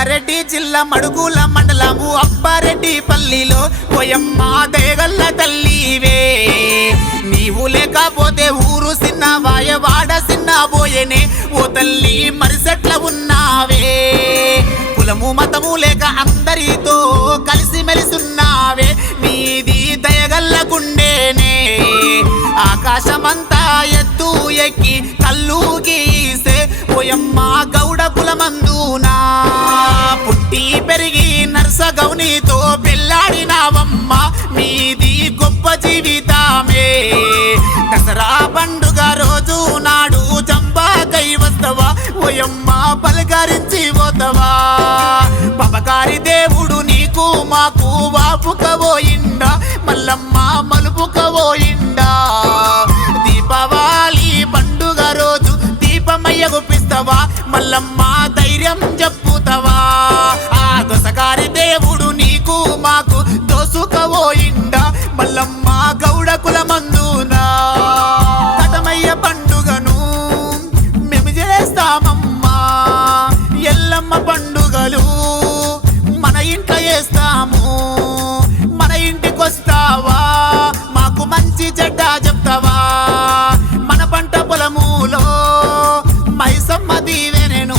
రంగారెడ్డి జిల్లా మడుగుల మండలము అప్పారెడ్డి పల్లిలో ఓయమ్మ దయగల్ల తల్లివే నీవు లేకపోతే ఊరు సిన్న వాయవాడ సిన్న పోయేనే ఓ తల్లి మరిసెట్ల ఉన్నావే కులము మతము లేక అందరితో కలిసి మెలిసున్నావే నీది దయగల్ల గుండేనే ఆకాశమంతా ఎత్తు ఎక్కి కళ్ళు గీసే ఓయమ్మ గౌడ కులమందునా పుట్టి పెరిగి నర్సగౌనితో పెళ్ళాడినావమ్మ మీది గొప్ప జీవితమే దసరా పండుగ రోజు నాడు చంబాకై వస్తవా ఓయమ్మ పలకరించి పోతవా పపకారి దేవుడు నీకు మాకు వాపుకబోయిండా మల్లమ్మ మలుపుకబోయిండా దీపావళి పండుగ రోజు దీపమయ్య గుప్పిస్తావా మల్లమ్మ ధైర్యం చెప్పుతావా ఆ దొసకారి దేవుడు నీకు మాకు దోసుకబోయిండా మల్లమ్మ గౌడ కులమందునా కటమయ్య పండుగను మేము చేస్తామమ్మా ఎల్లమ్మ పండుగలు మన ఇంట్లో చేస్తాము మన ఇంటికొస్తావా మాకు మంచి చెడ్డ చెప్తావా మన పంట పొలములో మైసమ్మ దీవెనెను